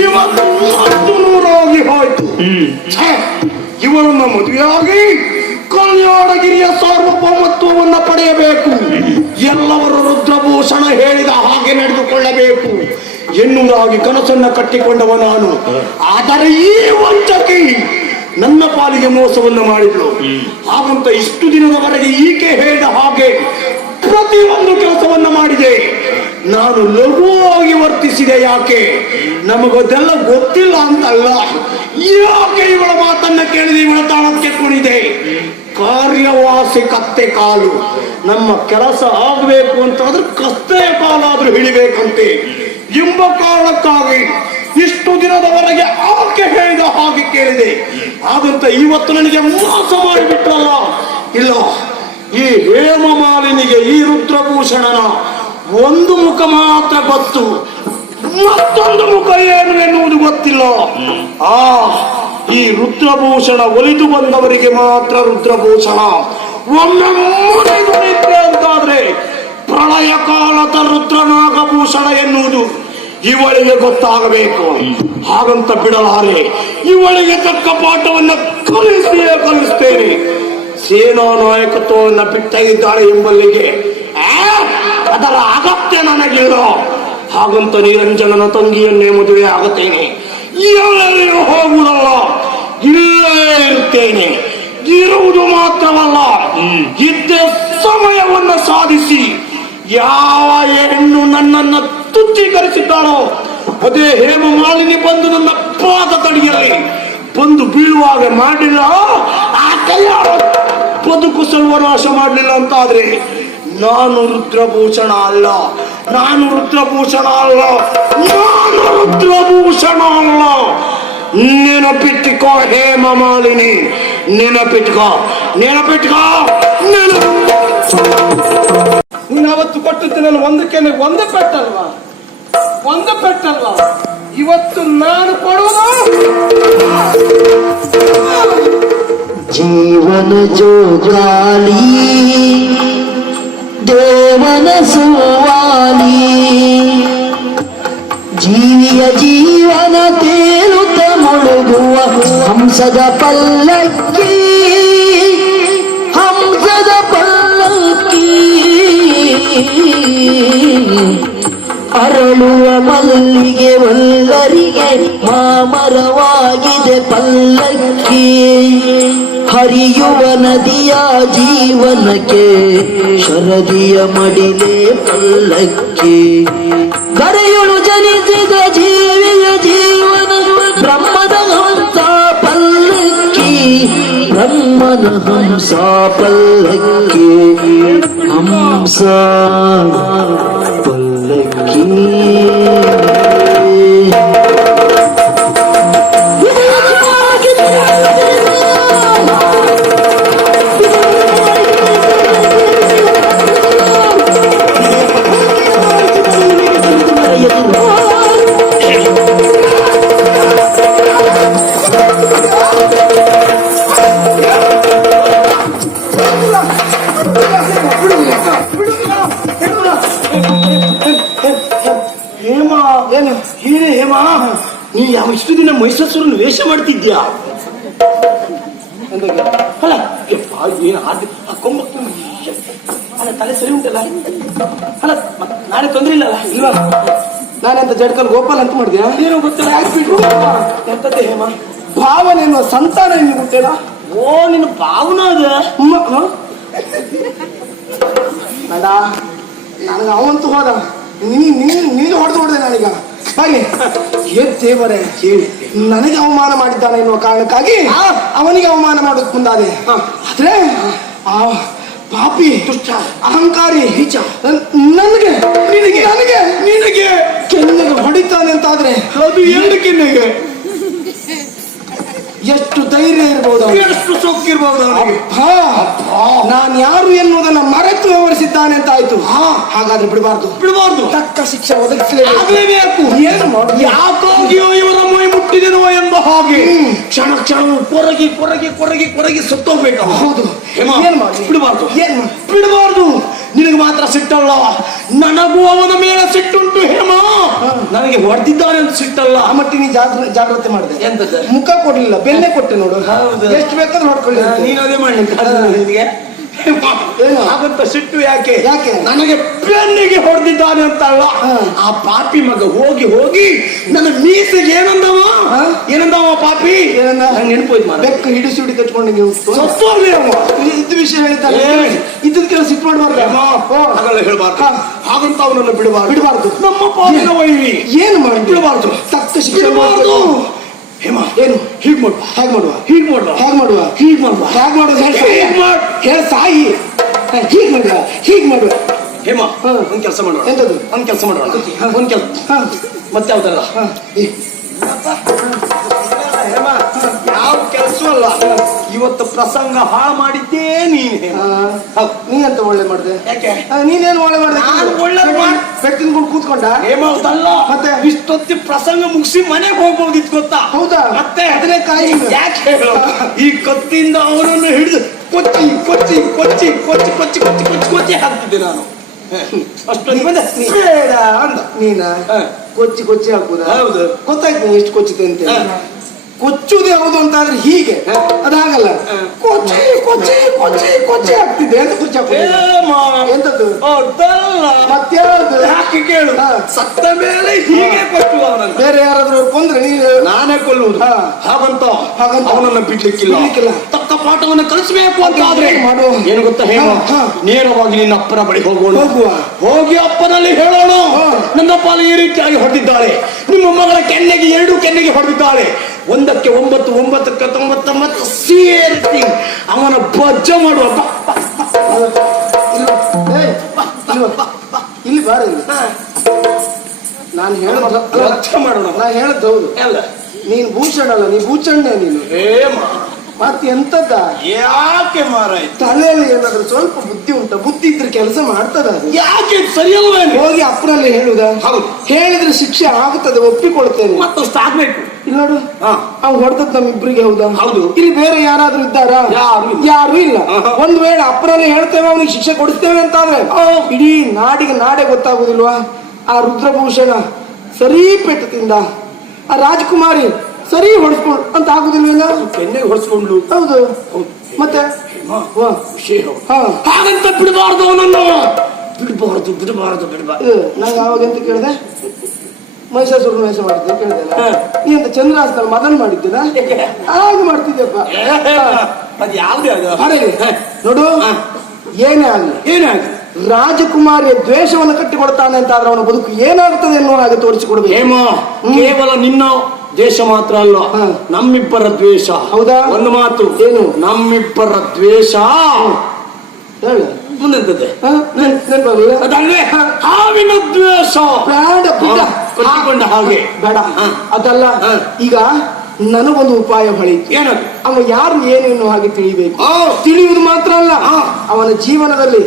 ಇವತ್ತು ಹತ್ತು ನೂರಾಗಿ ಹೋಯ್ತು. ಇವರನ್ನ ಮದುವೆಯಾಗಿ ಕಲ್ಯಾಣಗಿರಿಯ ಸಾರ್ವಭೌಮತ್ವವನ್ನ ಪಡೆಯಬೇಕು. ಎಲ್ಲವರು ರುದ್ರಭೂಷಣ ಹೇಳಿದ ಹಾಗೆ ನಡೆದುಕೊಳ್ಳಬೇಕು. ಎನ್ನುವುದಾಗಿ ಕನಸನ್ನ ಕಟ್ಟಿಕೊಂಡವ ನಾನು. ಆದರೆ ಈ ವಂಚಕಿ ನನ್ನ ಪಾಲಿಗೆ ಮೋಸವನ್ನು ಮಾಡಿದ್ಳು. ಹಾಗಂತ ಇಷ್ಟು ದಿನದವರೆಗೆ ಈಕೆ ಹೇಳಿದ ಹಾಗೆ ಪ್ರತಿಯೊಂದು ಕೆಲಸವನ್ನು ಮಾಡಿದೆ. ನಾನು ಲಘುವಾಗಿ ವರ್ತಿಸಿದೆ ಯಾಕೆ? ನಮಗದೆಲ್ಲ ಗೊತ್ತಿಲ್ಲ ಅಂತಲ್ಲ. ಯಾಕೆ ಇವಳ ಮಾತನ್ನ ಕೇಳಿದೆ? ಇವಳ ತಾಳಕ್ಕೆ ಕುಣಿದೆ ಕಾರ್ಯವಾಸಿ ಕತ್ತೆ ಕಾಲು. ನಮ್ಮ ಕೆಲಸ ಆಗಬೇಕು ಅಂತಾದ್ರೆ ಕತ್ತೆಯ ಕಾಲಾದ್ರೂ ಹಿಡಿಬೇಕಂತೆ. ಎಂಬ ಕಾರಣಕ್ಕಾಗಿ ಇಷ್ಟು ದಿನದವರೆಗೆ ಆಕೆ ಹೇಳಿದ ಹಾಗೆ ಕೇಳಿದೆ. ಆದಂತ ಇವತ್ತು ನನಗೆ ಮೋಸ ಮಾಡಿಬಿಟ್ರಲ್ಲ. ಇಲ್ಲ, ಈ ಹೇಮಮಾಲಿನಿಗೆ ಈ ರುದ್ರಭೂಷಣನ ಒಂದು ಮುಖ ಮಾತ್ರ ಗೊತ್ತು ಮತ್ತೊಂದು ಮುಖ ಏನು ಎನ್ನುವುದು ಗೊತ್ತಿಲ್ಲ. ಆ, ಈ ರುದ್ರಭೂಷಣ ಒಲಿದು ಬಂದವರಿಗೆ ಮಾತ್ರ ರುದ್ರಭೂಷಣ. ಒಮ್ಮೆ ನಿಂತೆ ಅಂತಾದ್ರೆ ಪ್ರಳಯ ಕಾಲದ ರುದ್ರನಾಗಭೂಷಣ ಎನ್ನುವುದು ಇವಳಿಗೆ ಗೊತ್ತಾಗಬೇಕು. ಹಾಗಂತ ಬಿಡಲಾರೆ, ಇವಳಿಗೆ ತಕ್ಕ ಪಾಠವನ್ನ ಕಲಿಸಿಯೇ ಕಲಿಸ್ತೇನೆ. ಸೇನಾ ನಾಯಕತ್ವವನ್ನು ಬಿಟ್ಟ ಇದ್ದಾಳೆ ಎಂಬಲ್ಲಿಗೆ. ಅದರ ಅಗತ್ಯ ನನಗಿಲ್ಲ. ಹಾಗಂತ ನಿರಂಜನನ ತಂಗಿಯನ್ನೇ ಮದುವೆ ಆಗುತ್ತೇನೆ. ಎಲ್ಲೆಲ್ಲಿಯೂ ಹೋಗುವುದಲ್ಲ. ಇಲ್ಲೇ ಇರ್ತೇನೆ ಇರುವುದು ಮಾತ್ರವಲ್ಲ. ಇದ್ದ ಸಮಯವನ್ನ ಸಾಧಿಸಿ. ಯಾವ ಹೆಣ್ಣು ನನ್ನನ್ನ ತುಚ್ಛೀಕರಿಸಿದ್ದಾಳೋ ಅದೇ ಹೇಮ ಮಾಲಿನಿ ಬಂದು ನನ್ನ ಪಾದ ತಡಿಯಲಿ ಬಂದು ಬೀಳುವಾಗ ಮಾಡಲಿಲ್ಲ ಆ ಕೈಯಾರ ಬದುಕು ಸರ್ವನಾಶ ಮಾಡಲಿಲ್ಲ ಅಂತಾದ್ರೆ ನಾನು ರುದ್ರಭೂಷಣ ಅಲ್ಲ. రుద్రభూషణాల్లో. రుద్రభూషణాల్లో. నినపెట్టుకో హేమమాలిని. నినపెట్టుకో నినపెట్టుకో నేనవత్తు పట్టుతు నేను వందకే నీ వంద పెట్టాలవా? వంద పెట్టాలవా? ఇవత్తు నాడు పడవదు జీవన జోగాలి. ದೇವನ ಸುವಾಲಿ ಜೀವಿಯ ಜೀವನ ತೇಲುತ್ತ ಮುಳುಗುವ ಹಂಸದ ಪಲ್ಲಕ್ಕಿ. ಹಂಸದ ಪಲ್ಲಕ್ಕಿ. ಅರಳುವ ಮಲ್ಲಿಗೆ ಒಲ್ಲರಿಗೆ ಮಾಮರವಾಗಿದೆ ಪಲ್ಲಕ್ಕಿ. ಹರಿಯುವ ನದಿಯ ಜೀವನಕ್ಕೆ ಶರದಿಯ ಮಡಿಲೆ ಪಲ್ಲಕ್ಕಿ. ಕರೆಯುಳು ಜನಿಸಿದ ಜೀವಿಯ ಜೀವನ ಬ್ರಹ್ಮದ ಹಂಸ ಪಲ್ಲಕ್ಕಿ. ಬ್ರಹ್ಮನ ಹಂಸ ಪಲ್ಲಕ್ಕಿ. ಹಂಸ. ಪಲ್ಲಕ್ಕಿ ಇಷ್ಟು ದಿನ ಮೈಸೂರನ್ನ ವೇಷ ಮಾಡ್ತಿದ್ಯಾ? ಅಲ್ಲ ಏನು ಆದ್ರೆ? ಕೊಂಬಕ್ಕೆ ಅಲ್ಲ, ತಲೆ ಸರಿ ಉಂಟಲ್ಲ? ಅಲ್ಲ ನಾಳೆ ತೊಂದ್ರೆ ಇಲ್ಲಲ್ಲ ಇಲ್ವಾ? ನಾನೆಂತ ಜಡ್ಕಲ್ ಗೋಪಾಲ್ ಅಂತ ಮಾಡಿದೆ? ಏನೋ ಗೊತ್ತಿಲ್ಲ, ಯಾಕೆ ಬಿಟ್ರು? ಎಂತದ್ದೇ ಹೇಮ? ಭಾವನೆ ಎನ್ನುವ ಸಂತಾನ ಇನ್ನು ಗೊತ್ತಿಲ್ಲ ಓ, ನಿನ್ನ ಭಾವನ ಅದ? ಬೇಡ ನನಗೆ ಅವಂತೂ ಹೋದ. ನೀನು ನೀನು ನೀನು ಹೊಡೆದು ಹೊಡೆದೆ ನಾನೀಗ. ಹಾಗೆ ಏ ದೇವರೇ ಹೇಳಿ ನನಗೆ ಅವಮಾನ ಮಾಡಿದ್ದಾನೆ ಎನ್ನುವ ಕಾರಣಕ್ಕಾಗಿ ಅವನಿಗೆ ಅವಮಾನ ಮಾಡೋದು ಮುಂದಾದೆ. ಆದ್ರೆ ಆ ಪಾಪಿ ದುಷ್ಟ ಅಹಂಕಾರಿ ನೀಚ. ನನಗೆ ನಿನಗೆ. ನನಗೆ ನಿನಗೆ ಕೆನ್ನೆಗೆ ಹೊಡಿತಾನೆ ಅಂತಾದ್ರೆ ಅದು ಎರಡು ಕೆನ್ನೆಗೆ ಎಷ್ಟು ಧೈರ್ಯ ಇರ್ಬೋದು ಅವನಿಗೆ. ಎಷ್ಟು ಹಾ ನಾನು ಯಾರು ಎನ್ನುವುದನ್ನ ಮರೆತು ವ್ಯವಹರಿಸಿದ್ದಾನೆ ಅಂತ ಆಯ್ತು. ಹಾ. ಹಾಗಾದ್ರೆ ಬಿಡಬಾರ್ದು. ಬಿಡಬಾರ್ದು. ತಕ್ಕ ಶಿಕ್ಷೆ ಒದಗಿಸಲೇಬೇಕು. ಏನು ಯಾಕೋಗಿಯೋ ಇವರ ಮೈ ಮುಟ್ಟಿದೆನೋ ಎಂಬ ಹಾಗೆ. ಕ್ಷಣ ಕ್ಷಣ ಕೊರಗಿ ಕೊರಗಿ ಕೊರಗಿ ಕೊರಗಿ ಸತ್ತೋಗ್ಬೇಕು. ಹೌದು. ಏನು? ಬಿಡಬಾರ್ದು. ಏನ್ ಬಿಡಬಾರ್ದು. ನಿನಗೆ ಮಾತ್ರ ಸಿಟ್ಟಲ್ಲ ನನಗೂ ಅವನ ಮೇಲೆ ಸಿಟ್ಟುಂಟು ಹೇಮ? ನನಗೆ ಹೊಡೆದಿದ್ದಾನೆ ಅಂತ ಸಿಟ್ಟಲ್ಲ. ಆ ಮಟ್ಟಿ ನೀ ಜಾಗ್ರ- ಜಾಗ್ರತೆ ಮಾಡಿದೆ. ಎಂತ ಮುಖ ಕೊಡ್ಲಿಲ್ಲ ಬೆನ್ನೆ ಕೊಟ್ಟೆ ನೋಡು. ಎಷ್ಟು ಬೇಕಾದ್ರೂ ಹೊಡ್ಕೊಳ್ಳಿ. ಅಂತ. ನೀನು ಅದೇ ಮಾಡ್ಲಿಕ್ಕೆ? ಹಾಗಂತ ಸಿಟ್ಟು ಯಾಕೆ? ಯಾಕೆ? ನನಗೆ ಬೆನ್ನಿಗೆ ಹೊಡೆದಿದ್ದಾನೆ ಅಂತ ಅಲ್ಲ ಹಾ. ಆ ಪಾಪಿ ಮಗ ಹೋಗಿ ಹೋಗಿ ನನ್ನ ಮೀಸಿಗೆ ಏನಂದವ? ಏನಂದವ ಪಾಪಿ? ಏನಂದ? ನಂಗೆ ನೆನಪೋಯ್ತು ಬೆಕ್ಕ ಹಿಡಿಸಿ ಹಿಡಿ ಕಟ್ಕೊಂಡು ಸತ್ತೋಗ್ಲಿ ಇದ್ದ ವಿಷಯ ಹೇಳ್ತಾರೆ? ಇದ್ದದ ಕೆಲಸ ಸಿಟ್ಟು ಮಾಡಬಾರ್ದು. ಹಾಗಲ್ಲ ಹೇಳ್ಬಾರ್ದು. ಹಾಗಂತ ಅವನನ್ನು ಬಿಡಬಾರ್ದು. ಬಿಡಬಾರ್ದು. ನಮ್ಮ ಪಾಪಿನ ವೈವಿ ಏನು ಮಾಡಿ ಬಿಡಬಾರ್ದು. ತಕ್ಕ ಶಿಕ್ಷೆ ಬಿಡಬಾರ್ದು. ಹೇಮ? ಏನು? ಹೀಗ್ ಮಾಡುವ ಹೇಗ್ ಮಾಡುವ? ಹೀಗ್ ಮಾಡುವ ಹೇಗ್ ಮಾಡುವ? ಹೀಗ್ ಮಾಡುವ ಹೇಗ್ ಮಾಡುವ ಹೀಗ್ ಮಾಡ್. ಹೇಳ ಸಾಯಿ. ಹೀಗ್ ಮಾಡುವ? ಹೀಗ್ ಮಾಡುವ? ಹೇಮ. ಒಂದ್ ಕೆಲಸ ಮಾಡೋಣ. ಎಂತದ್ದು ಒಂದ್ ಕೆಲಸ ಮಾಡೋಣ. ಒಂದ್ ಕೆಲಸ. ಮತ್ತೆ ಯಾವ್ದಲ್ಲ ಯಾವ ಕೆಲಸ ಅಲ್ಲ ಇವತ್ತು ಪ್ರಸಂಗ ಹಾಳು ಮಾಡಿದ್ದೇ ನೀನ್ ಹೇಮ ಹೌದು. ನೀ ಅಂತ ಒಳ್ಳೆ ಮಾಡಿದೆ ನೀನೇನು ಒಳ್ಳೆ ಮಾಡಿದೆ ನಾನು ಒಳ್ಳೆ ಮಾಡ್- ಪೆಟ್ಟು ತಿನ್ಕೊಂಡು ಕೂತ್ಕೊಂಡ ಮತ್ತೆ? ಇಷ್ಟೊತ್ತಿ ಪ್ರಸಂಗ ಮುಗಿಸಿ ಮನೆಗೆ ಹೋಗ್ಬೋದಿತ್ತು ಗೊತ್ತಾ ಹೌದಾ? ಮತ್ತೆ ಅದನ್ನೇ ಕಾಯಿ. ಯಾಕೆ ಹೇಳು ಈ ಕತ್ತಿಯಿಂದ ಅವರನ್ನು ಹಿಡಿದು ಕೊಚ್ಚಿ ಕೊಚ್ಚಿ ಕೊಚ್ಚಿ ಕೊಚ್ಚಿ ಕೊಚ್ಚಿ ಕೊಚ್ಚಿ ಕೊಚ್ಚಿ ಕೊಚ್ಚಿ ಹಾಕ್ತಿದ್ದೆ ನಾನು. ಅಷ್ಟೊಂದು ಬಂದೆ ಬೇಡ ಅಂದ ನೀನ. ಕೊಚ್ಚಿ ಕೊಚ್ಚಿ ಹಾಕುದ ಹೌದು. ಗೊತ್ತಾಯ್ತು ನೀ ಎಷ್ಟು ಕೊಚ್ಚಿದೆ ಅಂತ. ಕೊಚ್ಚುವುದು ಯಾವುದು ಅಂತ ಆದ್ರೆ ಹೀಗೆ ಅದಾಗಲ್ಲ. ಕೊಚ್ಚಿ ಕೊಚ್ಚಿ ಕೊಚ್ಚಿ ಕೊಚ್ಚಿ ಆಗ್ತಿದೆ. ಅಂತ ಕೊಚ್ಚಿ ಎಂತದ್ದು? ಮತ್ತೆ ಮತ್ಯಾವ್ದು? ಯಾಕೆ ಕೇಳು? ಸತ್ತ ಮೇಲೆ ಹೀಗೆ ಅವನನ್ನು. ಬೇರೆ ಯಾರಾದ್ರೂ ಕೊಂದ್ರೆ ನೀನು ನಾನೇ ಕೊಲ್ಲುವುದು. ಹಾಗಂತ ಹಾಗಂತ. ಅವನನ್ನ ಬಿಡ್ಲಿಕ್ಕಿಲ್ಲ. ತಕ್ಕ ಪಾಠವನ್ನು ಕಲಿಸಬೇಕು ಅಂತ ಆದ್ರೆ ಏನು ಮಾಡುವ? ಏನು ಗೊತ್ತಾ ಹೇಳ. ನೇರವಾಗಿ ನಿನ್ನ ಅಪ್ಪನ ಬಳಿ ಹೋಗೋಣ ಹೋಗುವ. ಹೋಗಿ ಅಪ್ಪನಲ್ಲಿ ಹೇಳೋಣ. ನನ್ನ ಪಾಲು ಈ ರೀತಿಯಾಗಿ ಹೊಡೆದಿದ್ದಾಳೆ. ನಿಮ್ಮ ಮಗಳ ಕೆನ್ನೆಗೆ ಎರಡು ಕೆನ್ನೆಗೆ ಹೊಡೆದಿದ್ದಾಳೆ. ಒಂದಕ್ಕೆ ಒಂಬತ್ತು ಒಂಬತ್ತಕ್ಕೆ ತೊಂಬತ್ತೊಂಬತ್ತು ಸೇರ್ತಿ. ಅವನ ಬಜ್ಜ ಮಾಡುವ ಇಲ್ಲಿ ಬಾರ ನಾನು ಹೇಳೋದು ಮಾಡೋಣ. ನಾನು ಹೇಳದ್ದು ಹೌದು. ನೀನು ಭೂಷಣ ಅಲ್ಲ ನೀ ಭೂಚಣ್ಣ ನೀನು. ಮತ್ತೆ ಎಂತದ ಯಾಕೆ ಮಾರಾಯ್ತು. ತಲೆಯಲ್ಲಿ ಏನಾದ್ರೂ ಸ್ವಲ್ಪ ಬುದ್ಧಿ ಉಂಟ? ಬುದ್ಧಿ ಇದ್ರೆ ಕೆಲಸ ಮಾಡ್ತದ ಅದು? ಯಾಕೆ ಸರಿಯಲ್ವೇ ಹೋಗಿ ಅಪ್ಪನಲ್ಲಿ ಹೇಳುದ? ಹೌದು. ಹೇಳಿದ್ರೆ ಶಿಕ್ಷೆ ಆಗುತ್ತದೆ ಒಪ್ಪಿಕೊಳ್ತೇನೆ. ಮತ್ತಷ್ಟು ಆಗ್ಬೇಕು ಇಲ್ಲಿ ನೋಡು ಅವ್ ಹೊಡೆದ್ ಹೊಡೆದದ್ ನಮ್ಮಿಬ್ರಿಗೆ ಹೌದಾ? ಹೌದು. ಇಲ್ಲಿ ಬೇರೆ ಯಾರಾದ್ರೂ ಇದ್ದಾರಾ? ಯಾರು ಇಲ್ಲ. ಯಾರು ಇಲ್ಲ. ಒಂದ್ ವೇಳೆ ಅಪ್ಪನಲ್ಲಿ ಹೇಳ್ತೇವೆ ಅವನಿಗೆ ಶಿಕ್ಷೆ ಕೊಡಿಸ್ತೇವೆ ಅಂತಾದ್ರೆ ಇಡೀ ನಾಡಿಗೆ ನಾಡೆ ಗೊತ್ತಾಗುದಿಲ್ವಾ? ಆ ರುದ್ರಭೂಷಣ ಸರಿ ಪೆಟ್ಟು ತಿಂದ. ಆ ರಾಜಕುಮಾರಿ ಸರಿ ಹೊಡ್ಸ್ಕೊಂಡು ಅಂತ ಆಗುದಿಲ್ಲ ಕೆನ್ನೆಗೆ ಹೊಡ್ಸ್ಕೊಂಡು ಹೌದು. ಮತ್ತೆ? ಹಾಗಂತ ಬಿಡಬಾರ್ದು ಅವನನ್ನು. ಬಿಡಬಾರ್ದು ಬಿಡಬಾರ್ದು ಬಿಡಬಾರ್ದು ನಂಗೆ ಅವಾಗ ಎಂತ ಕೇಳಿದೆ? ಮಹಿಷಾಸುರನ ವೇಷ ಮಾಡಿದ್ದೆ ಕೇಳಿದೆ. ನೀ ಅಂತ ಚಂದ್ರಾಸನ ಮದನ್ ಮಾಡಿದ್ದೀರಾ? ಹಾಗೆ ಮಾಡ್ತಿದ್ದೆಪ್ಪ ಅದು ಯಾವ್ದೇ ಆಗಲಿ ನೋಡು. ಏನೇ ಆಗಲಿ ಏನಾಗಿ ರಾಜಕುಮಾರಿಯ ದ್ವೇಷವನ್ನು ಕಟ್ಟಿಕೊಡ್ತಾನೆ ಅಂತ ಆದ್ರೆ ಅವನ ಬದುಕು ಏನಾಗ್ತದೆ ಅನ್ನೋ ಹಾಗೆ ತೋರಿಸಿಕೊಡ್ಬೇಕು. ಹೇಮ. ಕೇವಲ ನಿನ್ನ ದೇಶ ಮಾತ್ರ ಅಲ್ಲ. ನಮ್ಮಿಬ್ಬರ ದ್ವೇಷ ಹೌದಾ? ಒಂದು ಮಾತು ಏನು? ನಮ್ಮಿಬ್ಬರ ದ್ವೇಷ ಮುಂದೆ? ಹಾವಿನ ದ್ವೇಷ ಬೇಡ ಹಾಗೆ ಬೇಡ. ಅದಲ್ಲ. ಈಗ ನನಗೊಂದು ಉಪಾಯ ಹೊಳಿ. ಏನದು? ಅವ ಯಾರು ಏನು ಎನ್ನುವ ಹಾಗೆ ತಿಳಿಬೇಕು. ತಿಳಿಯುವುದು ಮಾತ್ರ ಅಲ್ಲ. ಅವನ ಜೀವನದಲ್ಲಿ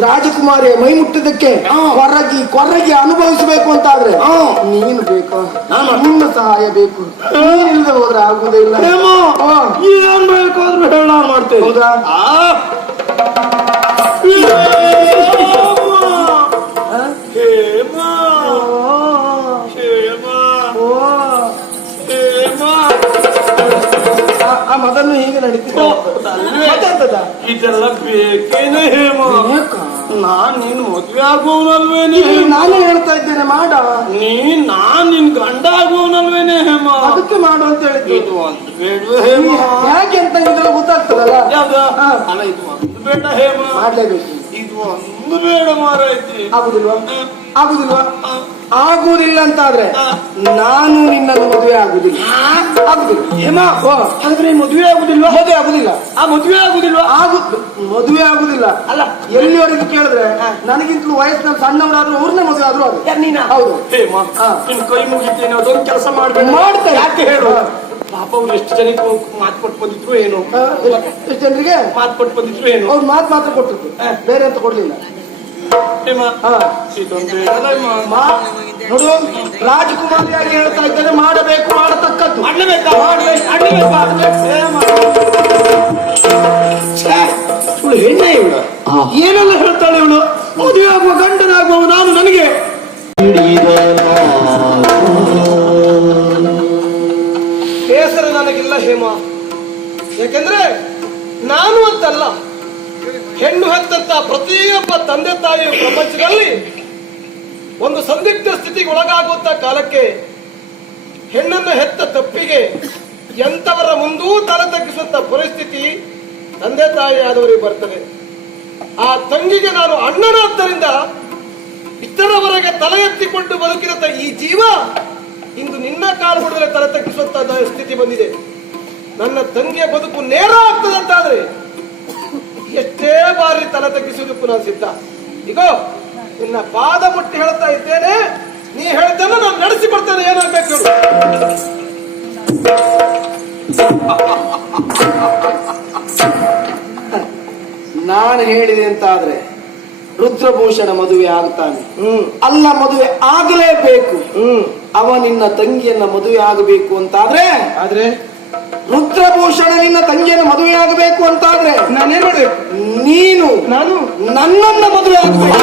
ರಾಜಕುಮಾರಿ ರಾಜಕುಮಾರಿಯ ಮೈ ಮುಟ್ಟದಕ್ಕೆ ಹೊರಗಿ ಕೊರಗಿ ಕೊರಗಿ ಅನುಭವಿಸಬೇಕು ಅಂತ ಆದ್ರೆ ನೀನು ಬೇಕು? ನಾನು. ನಿನ್ನ ಸಹಾಯ ಬೇಕು. ನೀನಿಲ್ಲದೆ ಹೋದ್ರೆ ಆಗುದೇ ಇಲ್ಲ. ಏನ್ ಬೇಕು ಏನ್ ಬೇಕಾದ್ರೂ ಹೇಳ ಮಾಡ್ತೇವೆ ಹೌದಾ? ಮತ್ತೆಂತದ? ಇದೆಲ್ಲ ಬೇಕೇನ ಹೇಮ? ನಾನ್ ನೀನ್ ಮದ್ವೆ ಆಗುವವನಲ್ವೇನೆ ಇಲ್ಲಿ ನಾನೇ ಹೇಳ್ತಾ ಇದ್ದೇನೆ ಮಾಡ. ನೀ ನಾನ್ ನಿನ್ ಗಂಡ ಆಗುವವನಲ್ವೇನೆ ಹೇಮ? ಅದಕ್ಕೆ ಮಾಡು ಅಂತ ಹೇಳಿದ್ದು. ಇದು ಒಂದು ಬೇಡವೇ ಹೇಮ? ಯಾಕೆ ಅಂತ ಇದ್ರಲ್ಲಿ ಗೊತ್ತಾಗ್ತದಲ್ಲ? ಯಾವ್ದು? ಅಲ್ಲ ಇದು ಒಂದು ಬೇಡ ಹೇಮ? ಮಾಡ್ಲೇಬೇಕು. ಇದು ಒಂದು ಬೇಡ ಮಾರೈತಿ ಆಗುದಿಲ್ವಾ? ಆಗುದಿಲ್ವಾ? ಆಗುದಿಲ್ಲ ಅಂತಾದ್ರೆ. ನಾನು ನಿನ್ನನ್ನು ಮದುವೆ ಆಗುದಿಲ್ಲ. ಆಗುದಿಲ್ಲ. ಹೇಮ ಹಾಗಾದ್ರೆ ಮದುವೆ ಆಗುದಿಲ್ವಾ? ಮದುವೆ ಆಗುದಿಲ್ಲ. ಆ ಮದ್ವೆ ಆಗುದಿಲ್ವಾ? ಆಗು ಮದುವೆ ಆಗುದಿಲ್ಲ. ಅಲ್ಲ. ಎಲ್ಲಿವರೆಗೂ ಕೇಳಿದ್ರೆ ನನಗಿಂತಲೂ ವಯಸ್ಸಿನ ಸಣ್ಣವರಾದ್ರೂ ಅವ್ರನ್ನೇ ಮದುವೆ ಆದ್ರೂ ಅದು ನೀನ? ಹೌದು. ಹೇಮ. ನಿನ್ ಕೈ ಮುಗಿತೇನೆ ಅದೊಂದು ಕೆಲಸ ಮಾಡ್ಬೇಕು ಮಾಡ್ತಾರೆ ಯಾಕೆ ಹೇಳು. ಪಾಪ ಅವ್ರು ಎಷ್ಟು ಜನಕ್ಕೆ ಮಾತು ಕೊಟ್ಟು ಬಂದಿದ್ರು ಏನು? ಎಷ್ಟು ಜನರಿಗೆ? ಮಾತು ಕೊಟ್ಟು ಬಂದಿದ್ರು ಏನು? ಅವ್ರು ಮಾತು ಮಾತ್ರ ಕೊಟ್ಟಿದ್ರು ಬೇರೆ ಅಂತ ಕೊಡ್ಲಿಲ್ಲ. ನೋಡು ರಾಜಕುಮಾರಿಯಾಗಿ ಹೇಳ್ತಾ ಇದ್ದಾರೆ ಮಾಡಬೇಕು ಮಾಡತಕ್ಕದ್ದು. ಮಾಡ್ಲೇಬೇಕಾ? ಮಾಡ್ಬೇಕು, ಮಾಡ್ಲೇಬೇಕು. ಏ, ಛೇ, ಇವಳು ಹೆಣ್ಣೆ ಇವಳು. ಏನೆಲ್ಲ ಹೇಳ್ತಾಳೆ ಇವಳು? ಮದುವೆ ಆಗುವ ಗಂಡನಾಗುವ ನಾನು ನನಗೆ. ಬೇಸರ ನನಗಿಲ್ಲ ಹೇಮ. ಯಾಕೆಂದ್ರೆ ನಾನು ಅಂತಲ್ಲ. ಹೆಣ್ಣು ಪ್ರತಿಯೊಬ್ಬ ತಂದೆ ತಾಯಿಯ ಪ್ರಪಂಚದಲ್ಲಿ ಒಂದು ಸಂದಿಗ್ಧ ಸ್ಥಿತಿಗೆ ಒಳಗಾಗುವಂತ ಕಾಲಕ್ಕೆ ಹೆಣ್ಣನ್ನು ಹೆತ್ತ ತಪ್ಪಿಗೆ ಎಂತವರ ಮುಂದೂ ತಲೆ ತಗ್ಗಿಸುವಂತ ಪರಿಸ್ಥಿತಿ ತಂದೆ ತಾಯಿ ಆದವರಿಗೆ ಬರ್ತದೆ. ಆ ತಂಗಿಗೆ ನಾನು ಅಣ್ಣನಾದ್ದರಿಂದ ಇತರವರೆಗೆ ತಲೆ ಎತ್ತಿಕೊಂಡು ಬದುಕಿದಂತ ಈ ಜೀವ ಇಂದು ನಿನ್ನ ಕಾಲು ಹೊಡೆದರೆ ತಲೆ ತಗ್ಗಿಸುವಂತ ಸ್ಥಿತಿ ಬಂದಿದೆ. ನನ್ನ ತಂಗಿಯ ಬದುಕು ನೇರ ಆಗ್ತದೆ ಅಂತಾದ್ರೆ ಎಷ್ಟೇ ಬಾರಿ ತಲೆ ತಗ್ಗಿಸುವುದಕ್ಕೂ ಪುನಃ ಸಿದ್ಧ. ಈಗ ನಿನ್ನ ಪಾದ ಮುಟ್ಟಿ ಹೇಳ್ತಾ ಇದ್ದೇನೆ ನೀ ಹೇಳ್ತೇನೆ ನಾನು ನಡೆಸಿಕೊಡ್ತೇನೆ ಏನಾಗ್ಬೇಕು? ಹೇಳು. ನಾನು ಹೇಳಿದೆ ಅಂತ ಆದ್ರೆ ರುದ್ರಭೂಷಣ ಮದುವೆ ಆಗ್ತಾನೆ. ಅಲ್ಲ ಮದುವೆ ಆಗಲೇಬೇಕು. ಅವ ನಿನ್ನ ತಂಗಿಯನ್ನ ಮದುವೆ ಆಗಬೇಕು ಅಂತಾದ್ರೆ ಆದ್ರೆ? ರುದ್ರಭೂಷಣ ನಿನ್ನ ತಂಗಿಯನ್ನ ಮದುವೆ ಆಗಬೇಕು ಅಂತಾದ್ರೆ ನಾನೇನ್ ಮಾಡ್ಬೇಕು? ನೀನು ನಾನು? ನನ್ನನ್ನ ಮದುವೆ ಆಗಬೇಕು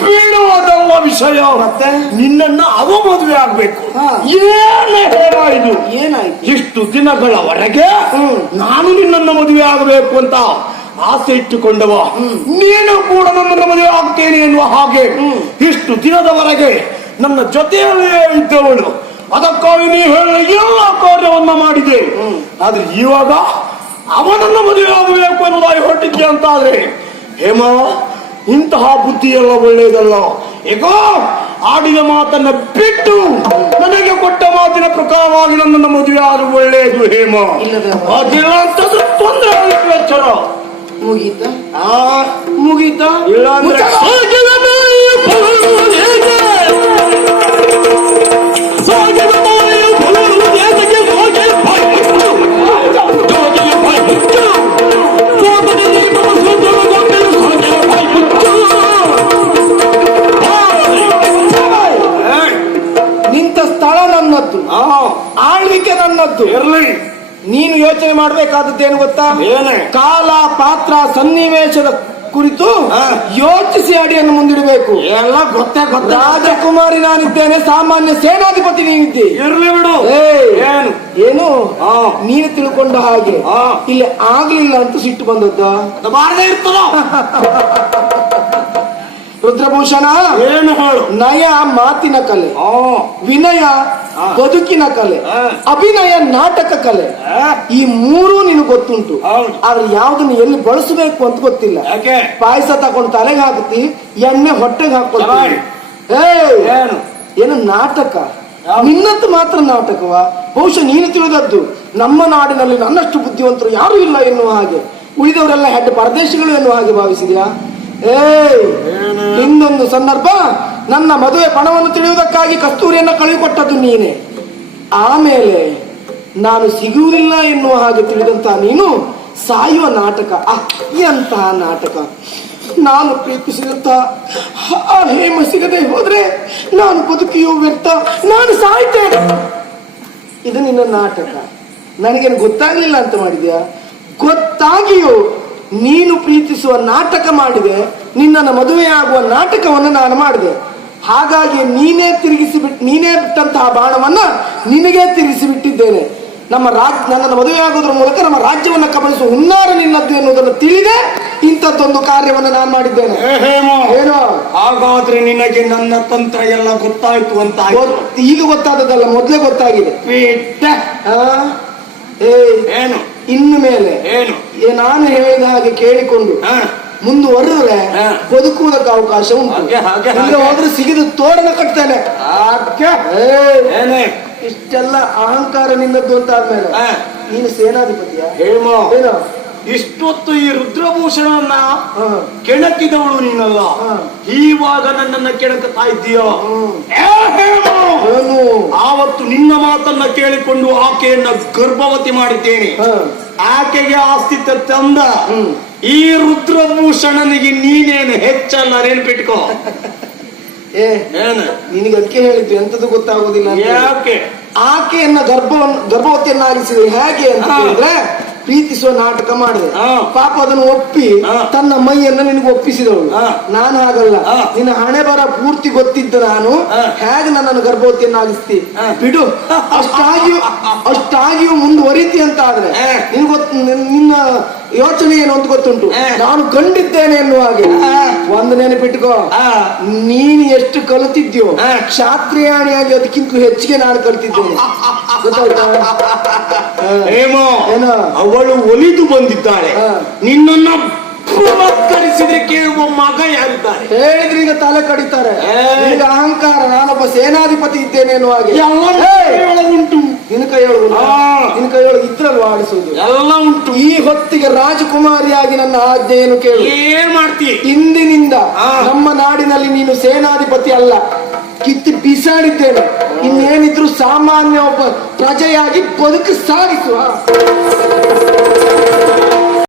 ಆಗ್ಬೇಕು. ವಿಷಯ ಮತ್ತೆ? ನಿನ್ನನ್ನ ಅವ ಮದುವೆ ಆಗ್ಬೇಕು ಏನ ಹೇಳ ಇದು ಏನಾಯ್ತು? ಇಷ್ಟು ದಿನಗಳವರೆಗೆ. ನಾನು ನಿನ್ನನ್ನು ಮದುವೆ ಆಗಬೇಕು ಅಂತ ಆಸೆ ಇಟ್ಟುಕೊಂಡವ. ನೀನು ಕೂಡ ನನ್ನನ್ನು ಮದುವೆ ಆಗ್ತೇನೆ ಎನ್ನುವ ಹಾಗೆ ಇಷ್ಟು ದಿನದವರೆಗೆ ನನ್ನ ಜೊತೆಯಲ್ಲೇ ಇದ್ದವಳು. ಅದಕ್ಕಾಗಿ ನೀ ಹೇಳ ಎಲ್ಲ ಕಾರ್ಯವನ್ನ ಮಾಡಿದೆ. ಆದ್ರೆ ಇವಾಗ ಅವನನ್ನು ಮದುವೆ ಆಗಬೇಕು ಅನ್ನೋದಾಗಿ ಹೊರಟಿದ್ದೆ ಅಂತ ಆದ್ರೆ ಹೇಮ ಇಂತಹ ಬುದ್ಧಿಯೆಲ್ಲ ಒಳ್ಳೆಯದಲ್ಲ. ಏಕೋ ಆಡಿದ ಮಾತನ್ನ ಬಿಟ್ಟು ನನಗೆ ಕೊಟ್ಟ ಮಾತಿನ ಪ್ರಕಾರವಾಗಿ ನನ್ನನ್ನು ಮದುವೆ ಆದ ಒಳ್ಳೆಯದು ಹೇಮ. ಅದಿಲ್ಲ ಅಂತಂದ್ರೆ ತೊಂದರೆ ಆಗುತ್ತೆ ಎಚ್ಚರ ಮುಗೀತ? ಆ, ಮುಗೀತ? ಇಲ್ಲ ಅಂದ್ರೆ ಯೋಚನೆ ಏನು? ಗೊತ್ತಾ? ಕಾಲ ಪಾತ್ರ ಸನ್ನಿವೇಶದ ಕುರಿತು. ಯೋಚಿಸಿ ಅಡಿಯನ್ನು ಮುಂದಿಡಬೇಕು. ಎಲ್ಲ ಗೊತ್ತೇ ಗೊತ್ತ ರಾಜಕುಮಾರಿ ನಾನಿದ್ದೇನೆ ಸಾಮಾನ್ಯ ಸೇನಾಧಿಪತಿ ನೀವಿದ್ದಿ ಇರ್ಲಿ ಬಿಡು. ಏನು? ಏನು. ನೀನು ತಿಳ್ಕೊಂಡ ಹಾಗೆ. ಇಲ್ಲಿ ಆಗ್ಲಿಲ್ಲ ಅಂತ ಸಿಟ್ಟು ಬಂದದ್ದ? ಅದು ಮಾಡದೇ ಇರ್ತದ? ರುದ್ರಭೂಷಣ? ಏನು ಹೇಳು? ನಯ ಮಾತಿನ ಕಲೆ. ಆ, ವಿನಯ ಬದುಕಿನ ಕಲೆ. ಅಭಿನಯ ನಾಟಕ ಕಲೆ. ಈ ಮೂರು ನಿನಗೆ ಗೊತ್ತುಂಟು. ಆದ್ರೆ ಯಾವ್ದನ್ನ ಎಲ್ಲಿ ಬಳಸಬೇಕು ಅಂತ ಗೊತ್ತಿಲ್ಲ. ಯಾಕೆ? ಪಾಯಸ ತಗೊಂಡು ತಲೆಗೆ ಹಾಕ್ತಿ ಎಣ್ಣೆ ಹೊಟ್ಟೆಗೆ ಹಾಕೊಳ್ತೀನಿ ಏನು? ಏನು ನಾಟಕ? ನಿನ್ನತ್ತು ಮಾತ್ರ ನಾಟಕವಾ? ಬಹುಶಃ ನೀನು ತಿಳಿದದ್ದು. ನಮ್ಮ ನಾಡಿನಲ್ಲಿ ನನ್ನಷ್ಟು ಬುದ್ಧಿವಂತರು ಯಾರು ಇಲ್ಲ ಎನ್ನುವ ಹಾಗೆ. ಉಳಿದವರೆಲ್ಲ ಹೆಡ್ ಪರದೇಶಗಳು ಎನ್ನುವ ಹಾಗೆ ಭಾವಿಸಿದ್ಯಾ? ಏನು? ಇನ್ನೊಂದು ಸಂದರ್ಭ ನನ್ನ ಮದುವೆ ಪಣವನ್ನು ತಿಳಿಯುವುದಕ್ಕಾಗಿ ಕಸ್ತೂರಿಯನ್ನು ಕಳುಹಿಕೊಟ್ಟದ್ದು ನೀನೆ. ಆಮೇಲೆ ನಾನು ಸಿಗುವುದಿಲ್ಲ ಎನ್ನುವ ಹಾಗೆ ತಿಳಿದಂತ ನೀನು ಸಾಯುವ ನಾಟಕ ಅತ್ಯಂತಹ ನಾಟಕ. ನಾನು ಪ್ರೀತಿಸಿದಂತ ಆ ಹೇಮ ಸಿಗದೆ ಹೋದ್ರೆ ನಾನು ಬದುಕಿಯೂ ವ್ಯರ್ಥ, ನಾನು ಸಾಯ್ತೇನೆ. ಇದು ನಿನ್ನ ನಾಟಕ. ನನಗೇನು ಗೊತ್ತಾಗ್ಲಿಲ್ಲ ಅಂತ ಮಾಡಿದ್ಯಾ? ಗೊತ್ತಾಗಿಯೂ ನೀನು ಪ್ರೀತಿಸುವ ನಾಟಕ ಮಾಡಿದೆ ನಿನ್ನನ್ನು ಮದುವೆಯಾಗುವ ನಾಟಕವನ್ನು ನಾನು ಮಾಡಿದೆ. ಹಾಗಾಗಿ ನೀನೇ ತಿರುಗಿಸಿ ಬಿಟ್ ನೀನೇ ಬಿಟ್ಟಂತಹ ಬಾಣವನ್ನ ನಿನಗೆ ತಿರುಗಿಸಿ ಬಿಟ್ಟಿದ್ದೇನೆ ನಮ್ಮ ರಾಜ್ ನನ್ನನ್ನು ಮದುವೆಯಾಗೋದ್ರ ಮೂಲಕ ನಮ್ಮ ರಾಜ್ಯವನ್ನು ಕಬಳಿಸುವ ಹುನ್ನಾರ ನಿನ್ನದ್ದು ಎನ್ನುವುದನ್ನು ತಿಳಿದೆ. ಇಂಥದ್ದೊಂದು ಕಾರ್ಯವನ್ನು ನಾನು ಮಾಡಿದ್ದೇನೆ. ಏನೋ ಹಾಗಾದ್ರೆ ನಿನಗೆ ನನ್ನ ತಂತ್ರ ಎಲ್ಲ ಗೊತ್ತಾಯ್ತು ಅಂತ ಈಗ ಗೊತ್ತಾದದಲ್ಲ ಮೊದಲೇ ಗೊತ್ತಾಗಿದೆ. ಏನು? ಇನ್ನು ಮೇಲೆ ಏನು? ನಾನು ಹೇಳಿದ ಹಾಗೆ ಕೇಳಿಕೊಂಡು ಮುಂದುವರೆದ್ರೆ. ಬದುಕುವುದಕ್ಕೆ ಅವಕಾಶ ಉಂಟು. ಹೋದ್ರೆ ಸಿಗಿದು ತೋರಣ ಕಟ್ತಾನೆ. ಇಷ್ಟೆಲ್ಲ ಅಹಂಕಾರ ನಿನ್ನದ್ದು ಅಂತ ಆದ್ಮೇಲೆ ನೀನು ಸೇನಾಧಿಪತಿಯ? ಹೇಳಮ್ಮ ಏನೋ? ಇಷ್ಟೊತ್ತು ಈ ರುದ್ರಭೂಷಣವನ್ನ. ಕೆಣಕಿದವಳು ನೀನಲ್ಲ. ಈವಾಗ ನನ್ನನ್ನ ಕೆಣಕುತ್ತಾ ಇದ್ದೀಯೋ? ಆವತ್ತು ನಿನ್ನ ಮಾತನ್ನ ಕೇಳಿಕೊಂಡು ಆಕೆಯನ್ನ ಗರ್ಭವತಿ ಮಾಡಿದ್ದೇನೆ. ಆಕೆಗೆ ಆಸ್ತಿತ್ವ ತಂದ. ಈ ರುದ್ರಭೂಷಣನಿಗೆ ನೀನೇನು ಹೆಚ್ಚಲ್ಲ ನೆನ್ಪಿಟ್ಕೋ ಏ ಏನು? ನಿನಗೆ ಅದಕ್ಕೆ ಹೇಳಿದ್ದು ಎಂತದ್ದು ಗೊತ್ತಾಗೋದಿಲ್ಲ ಯಾಕೆ? ಆಕೆಯನ್ನ ಗರ್ಭವನ್ನು ಗರ್ಭವತಿಯನ್ನಾಗಿಸಿದೆ ಹೇಗೆ ಅಂತ ಹೇಳಿದ್ರೆ ಪ್ರೀತಿಸುವ ನಾಟಕ ಮಾಡಿದೆ. ಪಾಪ ಅದನ್ನು ಒಪ್ಪಿ. ತನ್ನ ಮೈಯನ್ನ ನಿನಗೆ ಒಪ್ಪಿಸಿದವಳು. ನಾನು ಹಾಗಲ್ಲ. ನಿನ್ನ ಹಣೆ ಬರ ಪೂರ್ತಿ ಗೊತ್ತಿದ್ದು ನಾನು. ಹೇಗೆ ನನ್ನನ್ನು ಗರ್ಭವತಿಯನ್ನಾಗಿಸ್ತಿ ಬಿಡು ಬಿಡು ಅಷ್ಟಾಗಿಯೂ ಅಷ್ಟಾಗಿಯೂ ಮುಂದುವರಿತಿ ಅಂತ ಆದ್ರೆ ನಿನ್ಗೆ ನಿನ್ ನಿನ್ನ ಯೋಚನೆ ಏನು ಅಂತ ಗೊತ್ತುಂಟು. ನಾನು ಕಂಡಿದ್ದೇನೆ ಎನ್ನುವ ಹಾಗೆ ಒಂದ್ ನೆನಪಿಟ್ಕೋ ನೀನು ಎಷ್ಟು ಕಲಿತಿದ್ಯೋ. ಕ್ಷಾತ್ರಿಯಾಣಿಯಾಗಿ ಅದಕ್ಕಿಂತ ಹೆಚ್ಚಿಗೆ ನಾನು ಕಲಿತಿದ್ದೇನೆ ಗೊತ್ತಾಯ್ತಾ? ಅವಳು ಒಲಿದು ಬಂದಿದ್ದಾಳೆ. ನಿನ್ನ ನಿನ್ನನ್ನ ಪುರಸ್ಕರಿಸಿದ್ರೆ ಕೇಳುವ ಮಗ ಯಾರಿದ್ದಾರೆ? ಹೇಳಿದ್ರೆ ಈಗ ತಲೆ ಕಡಿತಾರೆ. ಈಗ ಅಹಂಕಾರ ನಾನೊಬ್ಬ ಸೇನಾಧಿಪತಿ ಇದ್ದೇನೆ ಹಾಗೆ. ಎಲ್ಲ ಉಂಟು. ನಿನ್ನ ಹಾ. ನಿನ್ನ ಕೈಯೊಳಗೆ ಇದ್ರಲ್ವಾ ಆಡಿಸುವುದು? ಎಲ್ಲ ಉಂಟು. ಈ ಹೊತ್ತಿಗೆ ರಾಜಕುಮಾರಿಯಾಗಿ ನನ್ನ ಆಜ್ಞೆಯನ್ನು ಕೇಳು. ಏನ್ ಮಾಡ್ತೀಯ ಇಂದಿನಿಂದ ನಮ್ಮ ನಾಡಿನಲ್ಲಿ ನೀನು ಸೇನಾಧಿಪತಿ ಅಲ್ಲ. ಕಿತ್ತಿ ಬಿಸಾಡಿದ್ದೇನೆ. ಇನ್ನೇನಿದ್ರು ಸಾಮಾನ್ಯ ಒಬ್ಬ ಪ್ರಜೆಯಾಗಿ ಬದುಕು ಸಾಗಿಸುವ.